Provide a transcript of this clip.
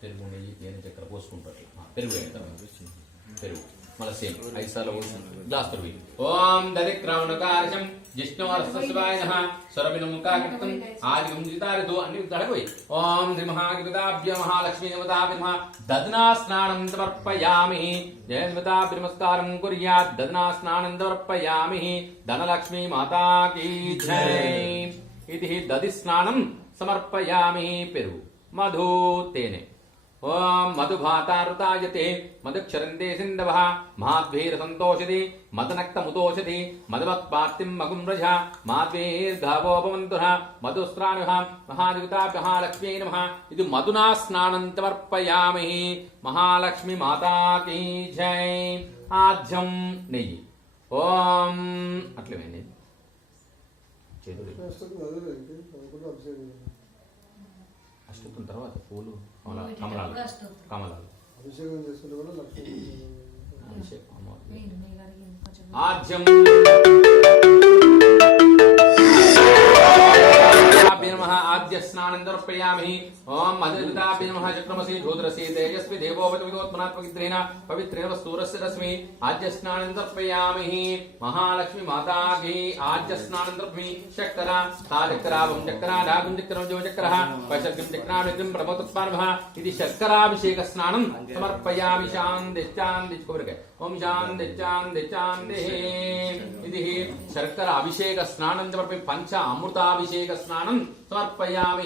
పెరుగు నెయ్యి తేనె చక్కెర పోసుకుంటారు. పెరుగు పెరుగు మళ్ళీ సేమ్ 5 సార్లు గ్లాస్ పెరుగు. ఓం దరిక్రమణకార్షం జిష్ణువర్షస్వాయ నమః స్వరవినముఖాకృతం ఆదిగం జితారితో అన్ని తడపోయి. ఓం శ్రీ మహాగృతాభ్య మహాలక్ష్మీ దేవతాభ్య నమః దదనా స్నానం సమర్పయామి. జయదేవతాభ్య నమస్కారం కుర్యాత్. దదనా స్నానం సమర్పయామి. ధనలక్ష్మీ మాతా కీ జై. ఇది దది స్నానం సమర్పయామి. పెరుగు మధు తేనె. ఓం మధుభాతారుతాయతే మధుక్షరంతే సింధవః మాధ్వీర సంతోషతి మదనక్తముతోషతి మధువత్పాత్తిం మగుం రజ మాధ్వీర్ఘావోపవంతుః మధుస్రానుః మహాదేవతాభ్యః లక్ష్మీ నమః. ఇది మధునా స్నానం సమర్పయామి. మహాలక్ష్మి మాతా కీ జై. ఆజ్యం నెయ్యి. ఓం అట్లే నెయ్యి చేతులు అష్టోత్తరం తర్వాత పూలు కమలాలు అభిషేకం చేసుకుంటే కూడా ఆజ్యం ఆద్య స్నానం సమర్పయామి. ఓం మధురితాభ్య నమః చక్రమసి జ్యోతిరసి తేజస్వి దేవోపవిత్మనాత్మకిద్రేణ పవిత్రేణ వస్తూరస్య రశ్మి. ఆద్య స్నానం సమర్పయామి. మహాలక్ష్మి మాతా కీ. ఆద్య స్నానం సమర్పయామి. చక్ర తా చక్రావం చక్ర డాగం చక్రం జో చక్ర వైశక్యం చక్రావిద్యం ప్రమోత్పానః. ఇది శర్కరాభిషేక స్నానం సమర్పయామి. శాంతి శాంతి కొబ్బరికాయ. ఓం శాంతి శాంతి శాంతి. ఇది శర్కర అభిషేక స్నానం సమర్పయామి. పంచ అమృతాభిషేక స్నానం సమర్పయామి.